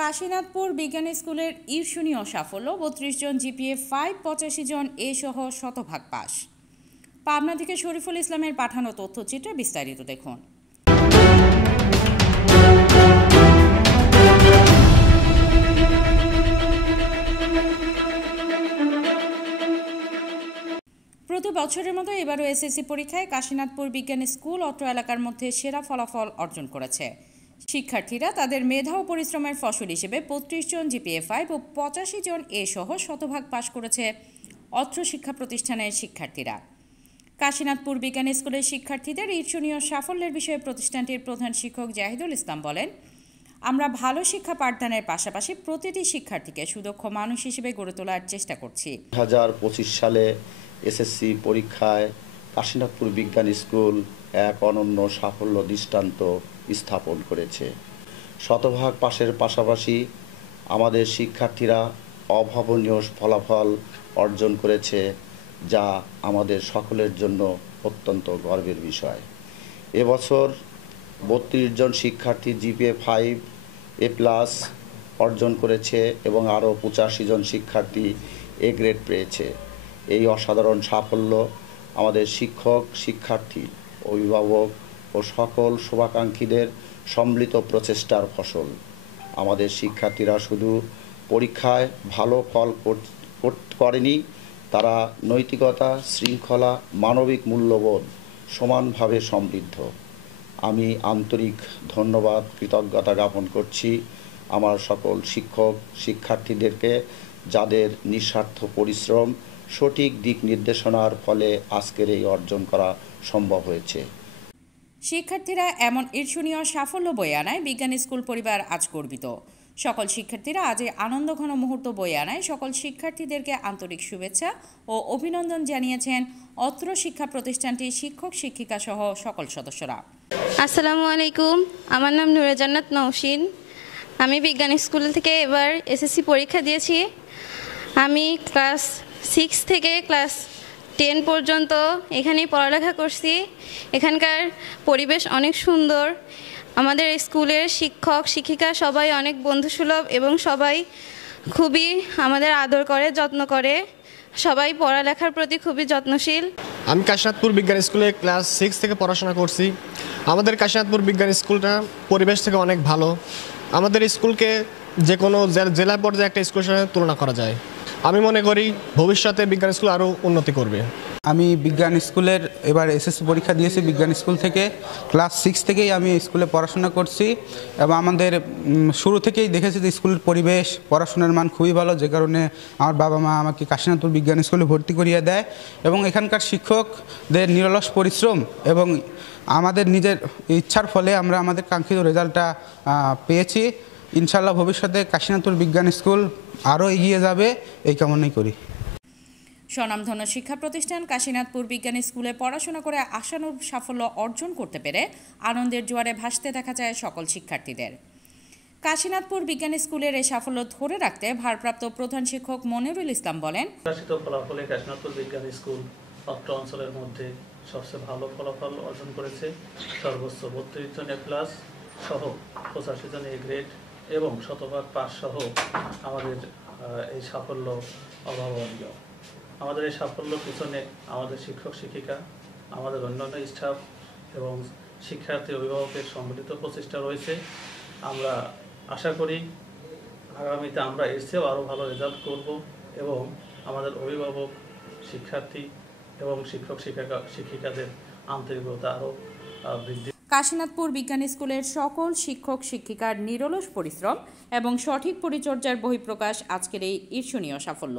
কাশীনাথপুর বিজ্ঞান স্কুলের ঈর্ষণীয় সাফল্য, ৩২ জন জিপিএ 5, 85 জন এ সহ শতভাগ পাস। পাবনা থেকে শরীফুল ইসলামের পাঠানো তথ্যচিত্রে বিস্তারিত দেখুন। প্রতি বছরের মতো এবারও এসএসসি পরীক্ষায় কাশীনাথপুর বিজ্ঞান স্কুল অত্র এলাকার মধ্যে সেরা ফলাফল অর্জন করেছে। শিক্ষার্থীরা তাদের মেধা ও পরিশ্রমের ফসল হিসেবে ৩২ জন জিপিএ 5 ও 85 জন এ সহ শতভাগ পাশ করেছে অত্র শিক্ষা প্রতিষ্ঠানের শিক্ষার্থীরা। কাশীনাথপুর বিজ্ঞান স্কুলের শিক্ষার্থীদের ঈর্ষণীয় সাফল্যের বিষয়ে প্রতিষ্ঠানটির প্রধান শিক্ষক জাহিদুল ইসলাম বলেন, আমরা ভালো শিক্ষা পাঠদানের পাশাপাশি প্রতিটি শিক্ষার্থীকে সুদক্ষ মানুষ হিসেবে গড়ে তোলার চেষ্টা করছি। 2025 সালে এসএসসি পরীক্ষায় কাশীনাথপুর বিজ্ঞান স্কুল এক অনন্য সাফল্য দৃষ্টান্ত স্থাপন করেছে। শতভাগ পাশের পাশাপাশি আমাদের শিক্ষার্থীরা অভাবনীয় ফলাফল অর্জন করেছে, যা আমাদের সকলের জন্য অত্যন্ত গর্বের বিষয়। এবছর 32 জন শিক্ষার্থী জিপিএ 5 A+ অর্জন করেছে এবং আরও 85 জন শিক্ষার্থী এ গ্রেড পেয়েছে। এই অসাধারণ সাফল্য আমাদের শিক্ষক, শিক্ষার্থী, অভিভাবক ও সকল শুভাকাঙ্ক্ষীদের সম্মিলিত প্রচেষ্টার ফসল। আমাদের শিক্ষার্থীরা শুধু পরীক্ষায় ভালো ফল করেনি, তারা নৈতিকতা, শৃঙ্খলা, মানবিক মূল্যবোধ সমানভাবে সমৃদ্ধ। আমি আন্তরিক ধন্যবাদ, কৃতজ্ঞতা জ্ঞাপন করছি আমার সকল শিক্ষক, শিক্ষার্থীদেরকে, যাদের নিঃস্বার্থ পরিশ্রম, সঠিক দিক নির্দেশনার ফলে আজকের এই অর্জন করা সম্ভব হয়েছে। শিক্ষার্থীরা এমন ঈর্ষণীয় সাফল্য বয়ে আনায় বিজ্ঞান স্কুল পরিবার আজ গর্বিত। সকল শিক্ষার্থীরা আজ এই আনন্দঘন মুহূর্ত বয়ে আনায় সকল শিক্ষার্থীদেরকে আন্তরিক শুভেচ্ছা ও অভিনন্দন জানিয়েছেন অত্র শিক্ষা প্রতিষ্ঠানটির শিক্ষক, শিক্ষিকা সহ সকল সদস্যরা। আসসালামু আলাইকুম, আমার নাম নুরে জান্নাত নওশিন। আমি বিজ্ঞান স্কুল থেকে এবার এসএসসি পরীক্ষা দিয়েছি। আমি ক্লাস 6 থেকে ক্লাস 10 পর্যন্ত এখানেই পড়ালেখা করছি। এখানকার পরিবেশ অনেক সুন্দর। আমাদের স্কুলের শিক্ষক, শিক্ষিকা সবাই অনেক বন্ধুসুলভ এবং সবাই খুবই আমাদের আদর করে, যত্ন করে। সবাই পড়ালেখার প্রতি খুবই যত্নশীল। আমি কাশীনাথপুর বিজ্ঞান স্কুলে ক্লাস 6 থেকে পড়াশোনা করছি। আমাদের কাশীনাথপুর বিজ্ঞান স্কুলটা পরিবেশ থেকে অনেক ভালো। আমাদের স্কুলকে যে কোনো জেলা পর্যায়ে একটা স্কুলের সাথে তুলনা করা যায়। আমি মনে করি ভবিষ্যতে বিজ্ঞান স্কুল আরও উন্নতি করবে। আমি বিজ্ঞান স্কুলের এবার এসএসসি পরীক্ষা দিয়েছি বিজ্ঞান স্কুল থেকে। ক্লাস 6 থেকেই আমি স্কুলে পড়াশোনা করছি এবং আমাদের শুরু থেকেই দেখেছি যে স্কুলের পরিবেশ, পড়াশোনার মান খুবই ভালো, যে কারণে আমার বাবা মা আমাকে কাশীনাথপুর বিজ্ঞান স্কুলে ভর্তি করিয়ে দেয়। এবং এখানকার শিক্ষকদের নিরলস পরিশ্রম এবং আমাদের নিজের ইচ্ছার ফলে আমরা আমাদের কাঙ্ক্ষিত রেজাল্টটা পেয়েছি। ইনশাআল্লাহ ভবিষ্যতে কাশীনাথপুর বিজ্ঞান স্কুল আরও এগিয়ে যাবে, এই কামনাই করি। স্বনামধন্য শিক্ষা প্রতিষ্ঠান কাশীনাথপুর বিজ্ঞান স্কুলে পড়াশোনা করে আশানুরূপ সাফল্য অর্জন করতে পেরে আনন্দের জোয়ারে ভাসতে দেখা যায় সকল শিক্ষার্থীদের। কাশীনাথপুর বিজ্ঞান স্কুলের এই সাফল্য ধরে রাখতে ভারপ্রাপ্ত প্রধান শিক্ষক মনিরুল ইসলাম বলেন, প্রকাশিত ফলাফলে কাশীনাথপুর বিজ্ঞান স্কুল অত্র অঞ্চলের মধ্যে সবচেয়ে ভালো ফলাফল অর্জন করেছে। সর্বোচ্চ 32 জন A+ সহ 85 জন এ গ্রেড এবং শতভাগ পাস সহ আমাদের এই সাফল্য অভাবনীয়। আমাদের এই সাফল্যের পিছনে আমাদের শিক্ষক, শিক্ষিকা, আমাদের অন্যান্য স্টাফ এবং শিক্ষার্থী, অভিভাবকের সম্মিলিত প্রচেষ্টা রয়েছে। আমরা আশা করি আগামীতে আমরা এর চেয়েও আরও ভালো রেজাল্ট করব এবং আমাদের অভিভাবক, শিক্ষার্থী এবং শিক্ষক, শিক্ষিকাদের আন্তরিকতা আরও বৃদ্ধি। কাশীনাথপুর বিজ্ঞান স্কুলের সকল শিক্ষক, শিক্ষিকার নিরলস পরিশ্রম এবং সঠিক পরিচর্যার বহিঃপ্রকাশ আজকের এই ঈর্ষণীয় সাফল্য।